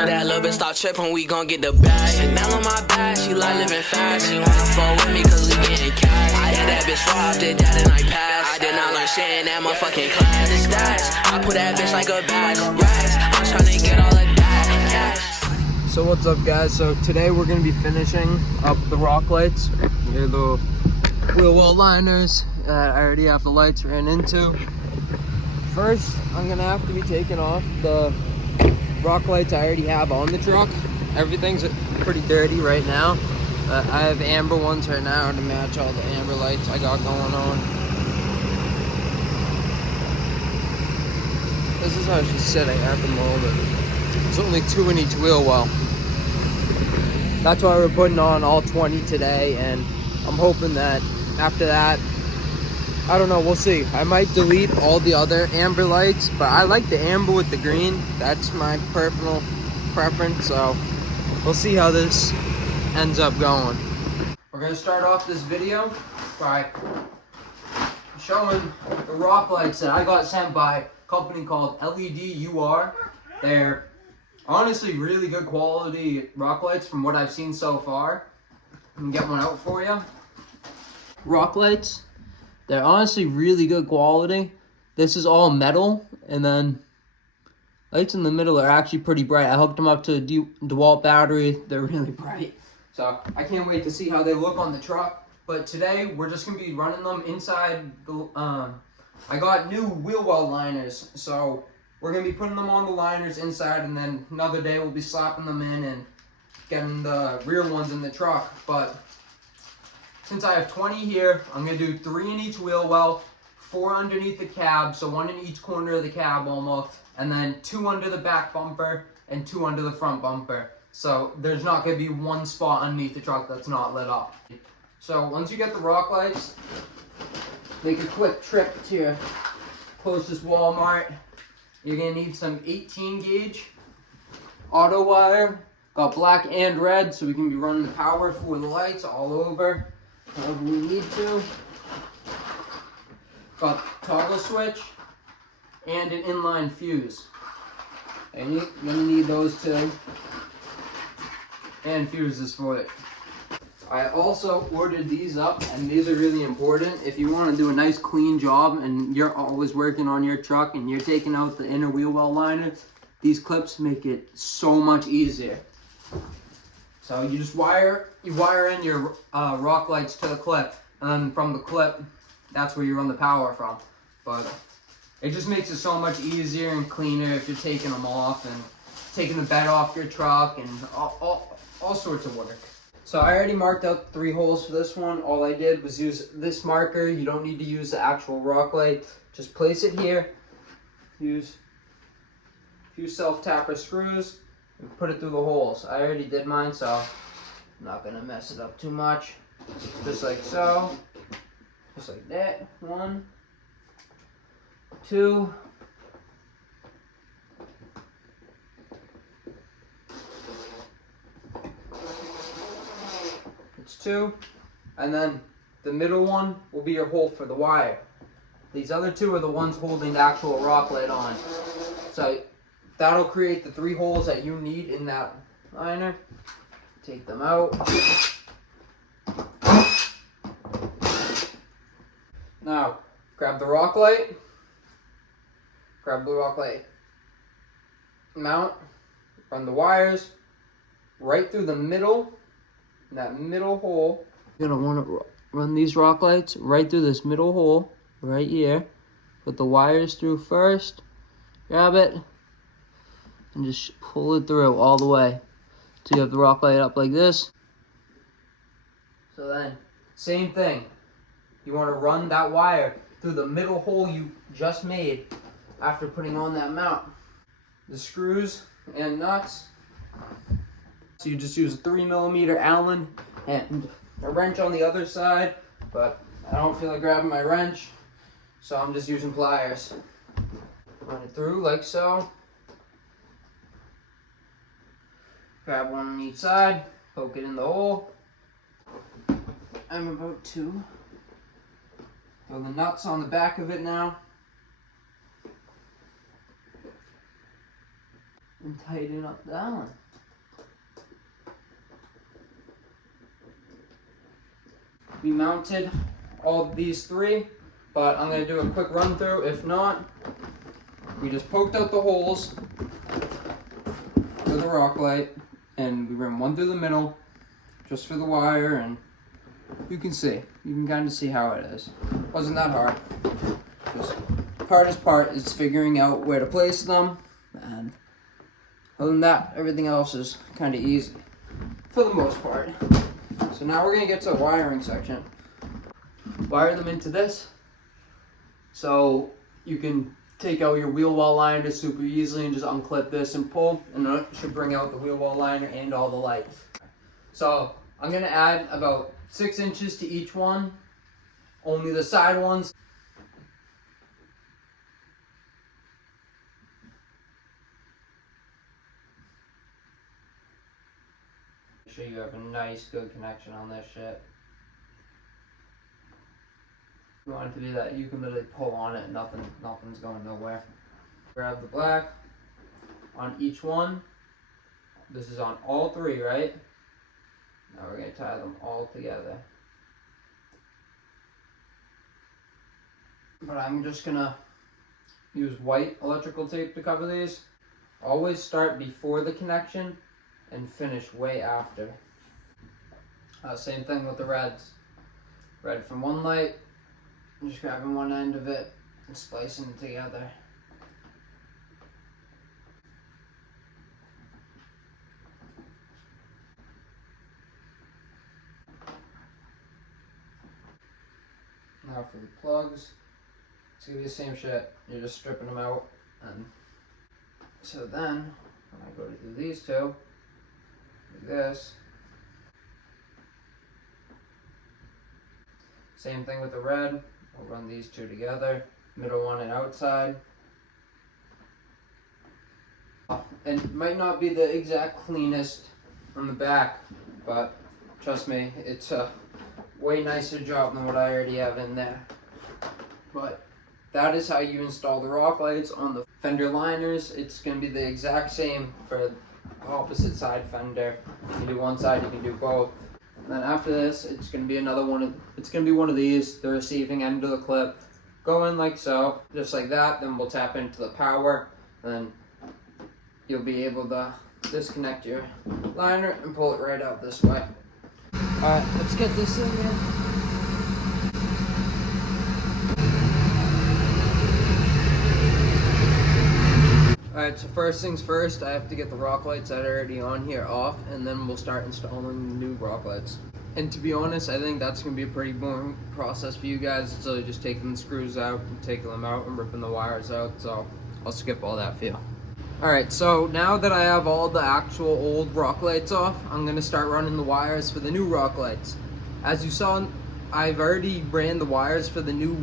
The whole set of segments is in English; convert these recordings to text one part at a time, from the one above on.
Tell that little bitch stop tripping, we gon' get the bag. Chanel on my back, she like living fast. She wanna fuck with me cause we getting cash. I had that bitch robbed, did that and I passed. I did not learn shit in that motherfucking class. The stats, I put that bitch like a bag of racks. I'm tryna get all of that cash. So what's up, guys? So today we're gonna be finishing up the rock lights. They're the wheel well liners that I already have the lights ran into. First, I'm gonna have to be taking off the rock lights I already have on the truck. Everything's pretty dirty right now. I have amber ones right now to match all the amber lights I got going on. This is how she's sitting at the moment. It's only 2 in each wheel well. That's why we're putting on all 20 today, and I'm hoping that after that, I don't know, we'll see. I might delete all the other amber lights, but I like the amber with the green. That's my personal preference, so we'll see how this ends up going. We're gonna start off this video by showing the rock lights that I got sent by a company called LEDUR. They're honestly really good quality rock lights from what I've seen so far. I can get one out for you. Rock lights, they're honestly really good quality. This is all metal, and then lights in the middle are actually pretty bright. I hooked them up to a DeWalt battery. They're really bright. So I can't wait to see how they look on the truck. But today we're just gonna be running them inside the, I got new wheel well liners. So we're gonna be putting them on the liners inside, and then another day we'll be slapping them in and getting the rear ones in the truck. But since I have 20 here, I'm gonna do 3 in each wheel well, 4 underneath the cab, so 1 in each corner of the cab almost, and then 2 under the back bumper and 2 under the front bumper. So there's not gonna be one spot underneath the truck that's not lit up. So once you get the rock lights, make a quick trip to your closest Walmart. You're gonna need some 18 gauge auto wire. Got black and red, so we can be running the power for the lights all over, however we need to. Got toggle switch and an inline fuse. And you're gonna need those too. And fuses for it. I also ordered these up, and these are really important. If you want to do a nice clean job and you're always working on your truck and you're taking out the inner wheel well liner, these clips make it so much easier. So you just wire in your rock lights to the clip, and then from the clip, that's where you run the power from. But it just makes it so much easier and cleaner if you're taking them off and taking the bed off your truck and all sorts of work. So I already marked out 3 holes for this one. All I did was use this marker. You don't need to use the actual rock light. Just place it here. Use a few self-tapper screws and put it through the holes. I already did mine, so I'm not gonna mess it up too much. Just like so. Just like that. 1, 2. It's 2, and then the middle one will be your hole for the wire. These other 2 are the ones holding the actual rock light on. So that'll create the 3 holes that you need in that liner. Take them out. Now, grab the rock light. Grab the rock light mount. Run the wires right through the middle. In that middle hole, you're gonna want to run these rock lights right through this middle hole right here. Put the wires through first, grab it, and just pull it through all the way. So you have the rock light up like this. So then, same thing. You want to run that wire through the middle hole you just made after putting on that mount. The screws and nuts. So you just use a 3mm Allen and a wrench on the other side, but I don't feel like grabbing my wrench, so I'm just using pliers. Run it through like so. Grab one on each side, poke it in the hole. I'm about to throw the nuts on the back of it now. and tighten up that one. We mounted all these three, but I'm going to do a quick run through. If not, we just poked out the holes with a rock light, and we ran one through the middle just for the wire, and you can kind of see how it is. Wasn't that hard. Just the hardest part is figuring out where to place them, and other than that, everything else is kind of easy for the most part. So now we're going to get to the wiring section. Wire them into this, so you can take out your wheel well liner super easily and just unclip this and pull, and it should bring out the wheel well liner and all the lights. So I'm going to add about 6 inches to each one, only the side ones. Make sure you have a nice good connection on this shit. You want it to be that you can literally pull on it and nothing's going nowhere. Grab the black on each one. This is on all three, right? Now we're going to tie them all together. But I'm just going to use white electrical tape to cover these. Always start before the connection and finish way after. Same thing with the reds. Red from one light. I'm just grabbing one end of it and splicing it together. Now for the plugs, it's gonna be the same shit. You're just stripping them out, and so then when I go to do these two, like this. Same thing with the red. We'll run these two together, middle one and outside. And it might not be the exact cleanest on the back, but trust me, it's a way nicer job than what I already have in there. But that is how you install the rock lights on the fender liners. It's going to be the exact same for the opposite side fender. You can do one side, you can do both. And then after this, it's going to be another one. It's going to be one of these, the receiving end of the clip. Go in like so, just like that. Then we'll tap into the power. Then you'll be able to disconnect your liner and pull it right out this way. Alright, let's get this in here. Alright, so first things first, I have to get the rock lights that are already on here off, and then we'll start installing the new rock lights. And to be honest, I think that's going to be a pretty boring process for you guys. It's really just taking the screws out and taking them out and ripping the wires out, so I'll skip all that for you. Alright, so now that I have all the actual old rock lights off, I'm going to start running the wires for the new rock lights. As you saw, I've already ran the wires for the new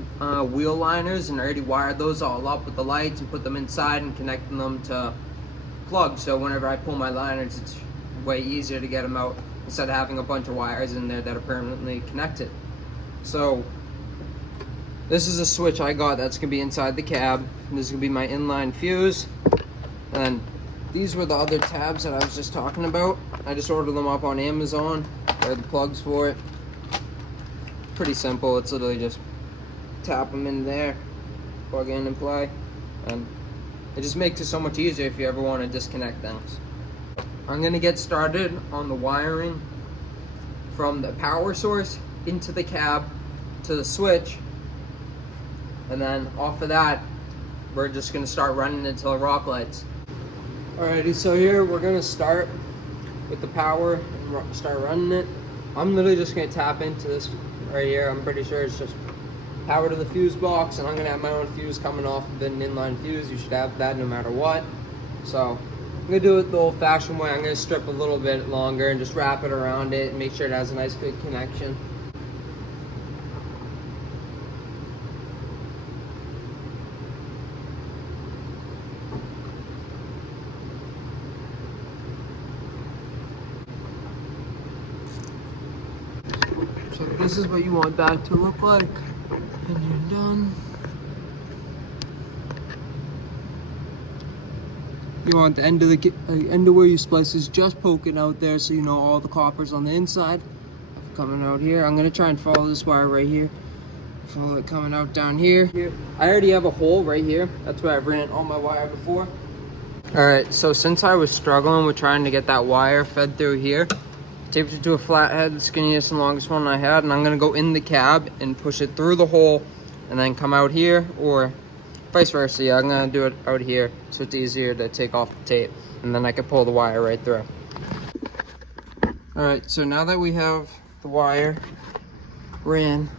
wheel liners and already wired those all up with the lights and put them inside and connecting them to plugs. So whenever I pull my liners, it's way easier to get them out instead of having a bunch of wires in there that are permanently connected. So this is a switch I got that's going to be inside the cab. This is going to be my inline fuse. And these were the other tabs that I was just talking about. I just ordered them up on Amazon. They're the plugs for it. Pretty simple. It's literally just tap them in there, plug in and play, and it just makes it so much easier if you ever want to disconnect things. I'm going to get started on the wiring from the power source into the cab to the switch, and then off of that we're just going to start running it to the rock lights. Alrighty, so here we're going to start with the power and start running it. I'm literally just going to tap into this right here. I'm pretty sure it's just power to the fuse box, and I'm going to have my own fuse coming off of an inline fuse. You should have that no matter what. So I'm going to do it the old-fashioned way. I'm going to strip a little bit longer and just wrap it around it and make sure it has a nice good connection. So this is what you want that to look like, and you're done. you want the end of the end of where you splice is just poking out there, so you know all the copper's on the inside. Coming out here, I'm gonna try and follow this wire right here. Follow it coming out down here. I already have a hole right here. That's where I ran all my wire before. All right, so since I was struggling with trying to get that wire fed through here, taped it to a flathead, the skinniest and longest one I had, and I'm gonna go in the cab and push it through the hole and then come out here, or vice versa. Yeah, I'm gonna do it out here so it's easier to take off the tape, and then I can pull the wire right through. All right, so now that we have the wire ran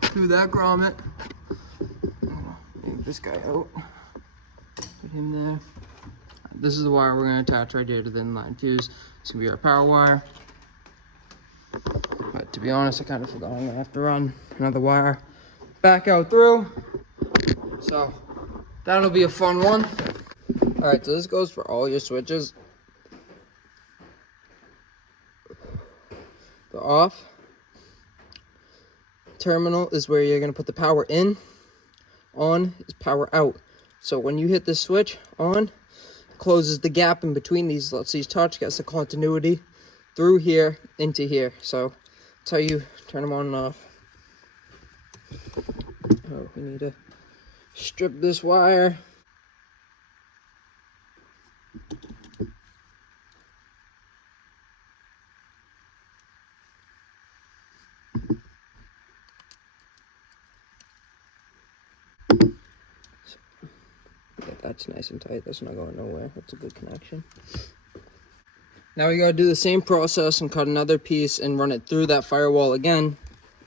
through that grommet, take this guy out, put him there. This is the wire we're going to attach right here to the inline fuse. It's going to be our power wire. But to be honest, I kind of forgot I'm going to have to run another wire back out through. So that'll be a fun one. All right, so this goes for all your switches. The off terminal is where you're going to put the power in. On is power out. So when you hit the switch on, closes the gap in between these, lets these touch, gets the continuity through here into here. So that's how you turn them on and off. Oh, we need to strip this wire. That's nice and tight. That's not going nowhere. That's a good connection. Now we gotta do the same process and cut another piece and run it through that firewall again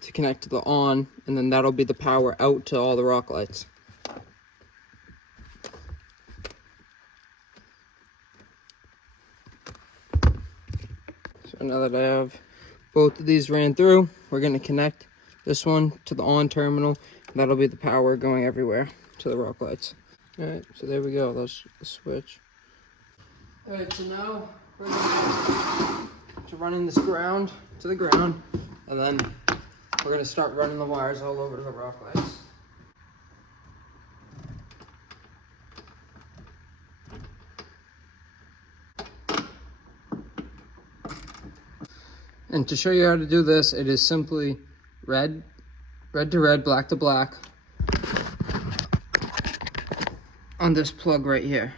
to connect to the on, and then that'll be the power out to all the rock lights. So now that I have both of these ran through, we're gonna connect this one to the on terminal, and that'll be the power going everywhere to the rock lights. Alright, so there we go, that's the switch. Alright, so now we're going to run in this ground to the ground, and then we're going to start running the wires all over the rock lights. And to show you how to do this, it is simply red to red, black to black, on this plug right here.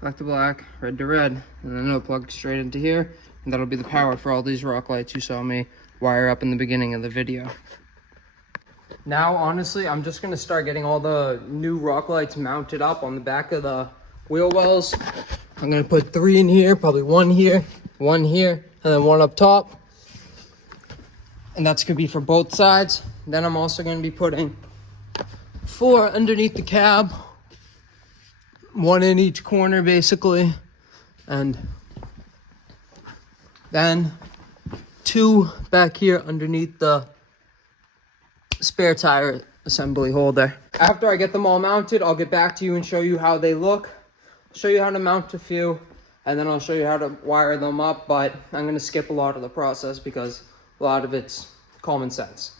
Black to black, red to red, and then it'll plug straight into here, and that'll be the power for all these rock lights you saw me wire up in the beginning of the video. Now, honestly, I'm just gonna start getting all the new rock lights mounted up on the back of the wheel wells. I'm gonna put 3 in here, probably 1 here, 1 here, and then 1 up top. And that's gonna be for both sides. Then I'm also gonna be putting 4 underneath the cab, 1 in each corner basically, and then 2 back here underneath the spare tire assembly holder. After I get them all mounted, I'll get back to you and show you how they look. I'll show you how to mount a few, and then I'll show you how to wire them up, but I'm going to skip a lot of the process because a lot of it's common sense.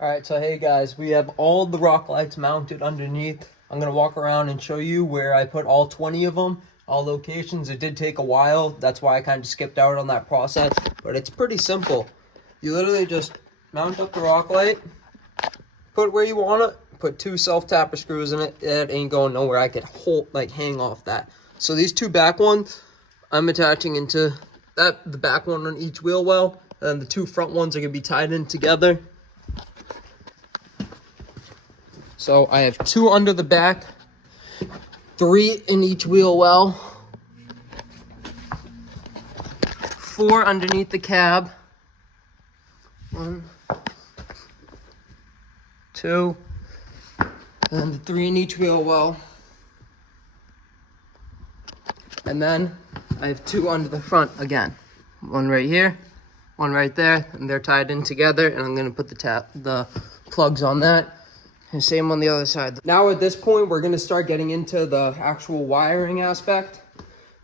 Alright, so hey guys, we have all the rock lights mounted underneath. I'm going to walk around and show you where I put all 20 of them, all locations. It did take a while, that's why I kind of skipped out on that process, but it's pretty simple. You literally just mount up the rock light, put it where you want it, put 2 self-tapper screws in it. It ain't going nowhere. I could hang off that. So these 2 back ones, I'm attaching into the back one on each wheel well, and then the 2 front ones are going to be tied in together. So I have 2 under the back, 3 in each wheel well, 4 underneath the cab, 1, 2, and the 3 in each wheel well. And then I have 2 under the front again. 1 right here, 1 right there, and they're tied in together, and I'm gonna put the plugs on that. And same on the other side. Now at this point, we're gonna start getting into the actual wiring aspect.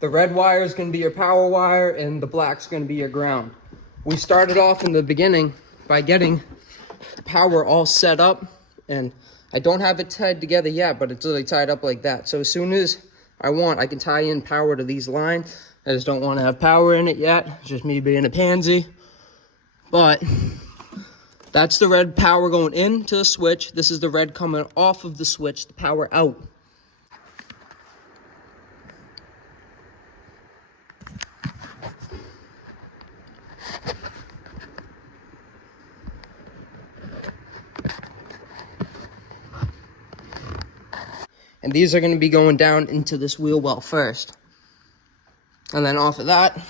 The red wire is gonna be your power wire, and the black's gonna be your ground. We started off in the beginning by getting the power all set up, and I don't have it tied together yet, but it's literally tied up like that. So as soon as I want, I can tie in power to these lines. I just don't want to have power in it yet. It's just me being a pansy. But that's the red power going into the switch. This is the red coming off of the switch, the power out. And these are going to be going down into this wheel well first. And then off of that,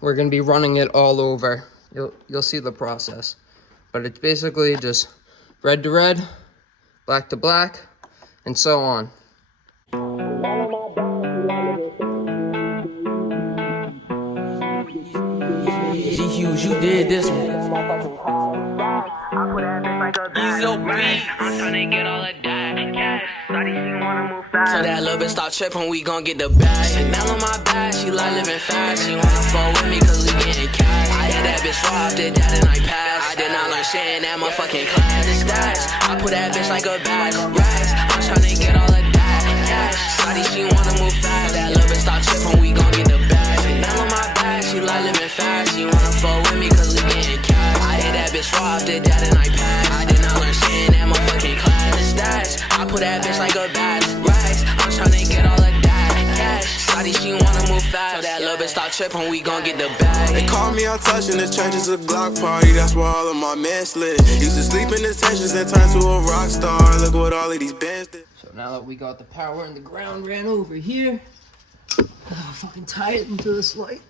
we're going to be running it all over. You'll see the process. But it's basically just red to red, black to black, and so on. G-Hughes, you did this one. I'm trying to get all of that cash. So that little bitch stop tripping, we gon' get the bag. Chanel on my back, she like living fast. She wanna fall with me cause we getting cash. I had that bitch robbed, did that and I passed. I did not learn shit in that motherfucking class. The stats, I put that bitch like a bag of racks. I'm trying to get all of that cash. Shawty, she wanna move fast. That little bitch stop tripping, we gon' get the bag. Chanel on my back, she like living fast. She wanna fall with me cause we getting cash. I had that bitch robbed, did that and I passed. I did not learn shit in that motherfucking class. The stats, I put that bitch like a bag of racks. I'm trying to get all of that cash. Shawty, she wanna move fast. So that little bitch stop tripping, we gon' get the bag. They call me out touching the trenches, a Glock party. That's where all of my men slid. Used to sleep in the tensions and turn to a rock star. Look what all of these bands did. So now that we got the power and the ground ran over here, I'll fucking tie it into this light.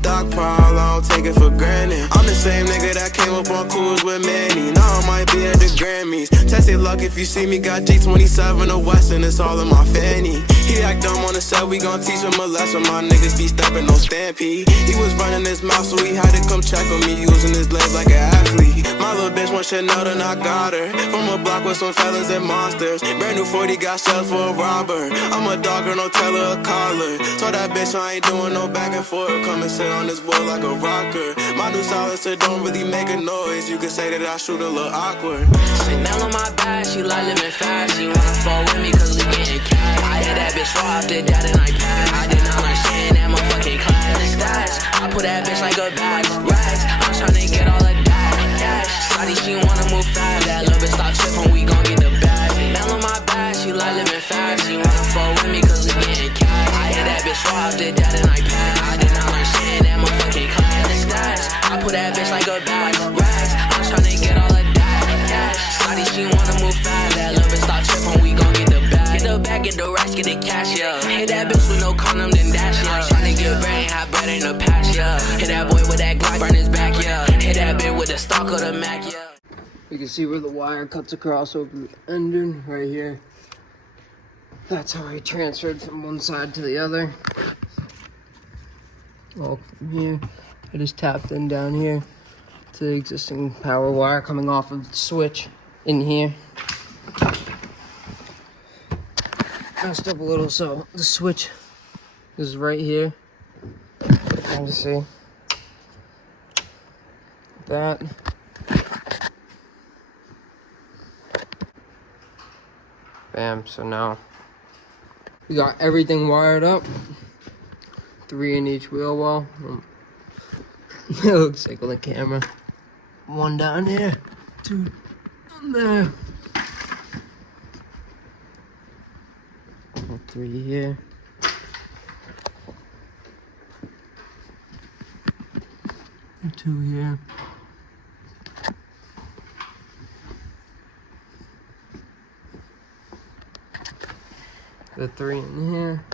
Stockpile, I don't take it for granted. I'm the same nigga that came up on cruise with Manny. Now I might be at the Grammys. Test it luck if you see me, got G27 or Western, it's all in my fanny. He act dumb on the set, we gon' teach him a lesson. My niggas be stepping on Stampede. He was running his mouth, so he had to come check on me, using his legs like an athlete. My little bitch want Chanel and I got her. From a block with some fellas and monsters. Brand new 40 got shelled for a robber. I'm a dogger, no tell her a collar. Told that bitch I ain't doing no back and forth. Come and sit on this board like a rocker. My new silencer don't really make a noise. You could say that I shoot a little awkward. Chanel on my back, she like living fast. She wanna fall with me cause we getting cash. I had that bitch robbed, did that and I passed. I did not learn shit in that motherfucking class. The stats, I put that bitch like a bag of racks. I'm trying to get all of that cash. Shawty, she wanna move fast. That little bitch stop tripping, we gon' get the bag. Chanel on my back, she like living fast. She wanna fall with me cause we getting cash. I had that bitch robbed, did that and I passed. I did not learn shit in that motherfucking class. The stats, I put that bitch like a bag of racks. I'm trying to get all of that cash. Shawty, she wanna move fast. That little bitch stop tripping, we gon' get the bag. Get the bag, get the racks, get the cash, yeah. Hit that bitch with no condom, then dash, yeah. Tryna get brain, have bread in the patch, yeah. Hit that boy with that Glock, burn his back, yeah. Hit that bitch with the stock of the Mac, yeah. You can see where the wire cuts across over the ending right here. That's how I transferred from one side to the other. All from here. I just tapped in down here to the existing power wire coming off of the switch in here. Messed up a little, so the switch is right here. You see that. Bam, so now we got everything wired up. 3 in each wheel well. It looks like on the camera. 1 down here, 2 down there. 3 here. And 2 here. The 3 in here.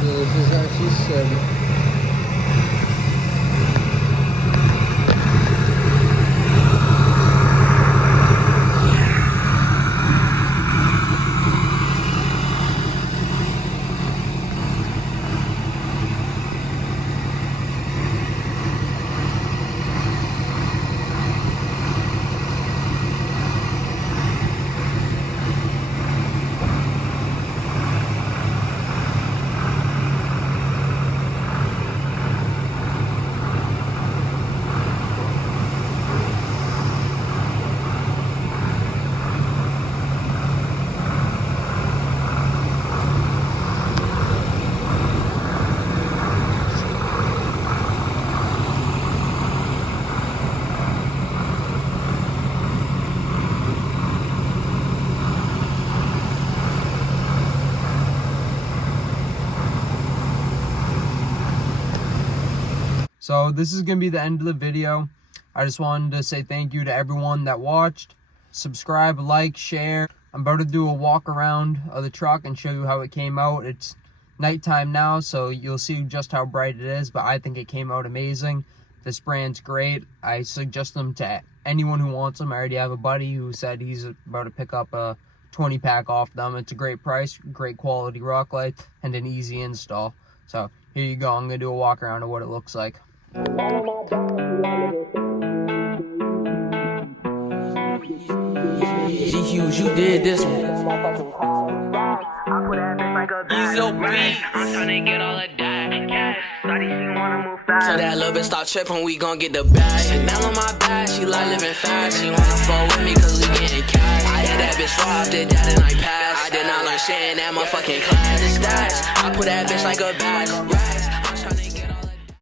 This is actually 7. So this is going to be the end of the video. I just wanted to say thank you to everyone that watched. Subscribe, like, share. I'm about to do a walk around of the truck and show you how it came out. It's nighttime now, so you'll see just how bright it is, but I think it came out amazing. This brand's great. I suggest them to anyone who wants them. I already have a buddy who said he's about to pick up a 20-pack off them. It's a great price, great quality rock light, and an easy install. So here you go. I'm going to do a walk around of what it looks like. G-Hughes, you did this one. Easy beat. I'm tryna get all of that cash. So that little bitch start tripping, we gon' get the bag. Chanel on my back, she like living fast. She wanna fuck with me cause we getting cash. I had that bitch robbed, did that and I passed. I did not learn shit in that motherfucking class. It's stats, I put that bitch like a bag.